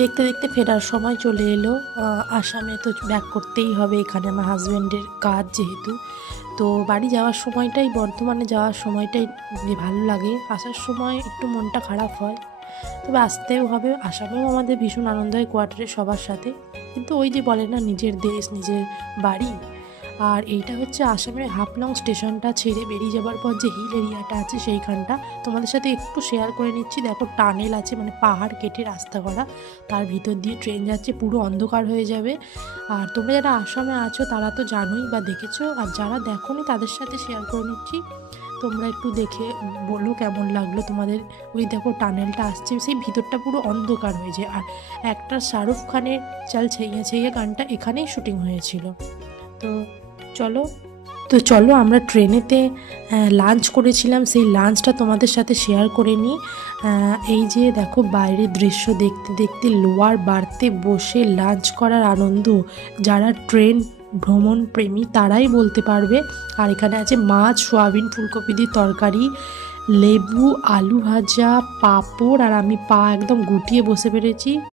দেখতে দেখতে ফেরার সময় চলে এলো। আসামে তো ব্যাক করতেই হবে, এখানে আমার হাজব্যান্ডের কাজ যেহেতু। তো বাড়ি যাওয়ার সময়টাই, বর্ধমানে যাওয়ার সময়টাই ভালো লাগে, আসার সময় একটু মনটা খারাপ হয়। তবে আসতেও হবে, আসামেও আমাদের ভীষণ আনন্দ হয় কোয়ার্টারে সবার সাথে। কিন্তু ওই যে বলে না, নিজের দেশ নিজের বাড়ি। আর এইটা হচ্ছে আসামের হাফলং স্টেশনটা ছেড়ে বেরিয়ে যাবার পর যে হিল এরিয়াটা আছে সেইখানটা তোমাদের সাথে একটু শেয়ার করে নিচ্ছি। দেখো টানেল আছে, মানে পাহাড় কেটে রাস্তা করা, তার ভিতর দিয়ে ট্রেন যাচ্ছে, পুরো অন্ধকার হয়ে যাবে। আর তোমরা যারা আসামে আছো তারা তো জানোই বা দেখেছো, আর যারা দেখোনি তাদের সাথে শেয়ার করে নিচ্ছি। তোমরা একটু দেখে বলো কেমন লাগলো তোমাদের। ওই দেখো টানেলটা আসছে, সেই ভিতরটা পুরো অন্ধকার হয়ে যায়। আর একটা শাহরুখ খানের চাল ছেইয়া ছেইয়া গানটা এখানেই শুটিং হয়েছিল। তো চলো, চলো আমরা ট্রেনেতে লাঞ্চ করেছিলাম, সেই লাঞ্চটা তোমাদের সাথে শেয়ার করে নিই। এই যে দেখো বাইরের দৃশ্য দেখতে দেখতে লোয়ার বার্থে বসে লাঞ্চ করার আনন্দ যারা ট্রেন ভ্রমণ প্রেমী তারাই বলতে পারবে। আর এখানে আছে মাছ, সোয়াবিন, ফুলকপি দিয়ে তরকারি, লেবু, আলু ভাজা, পাঁপড়, আর আমি একদম গুটিয়ে বসে পেরেছি।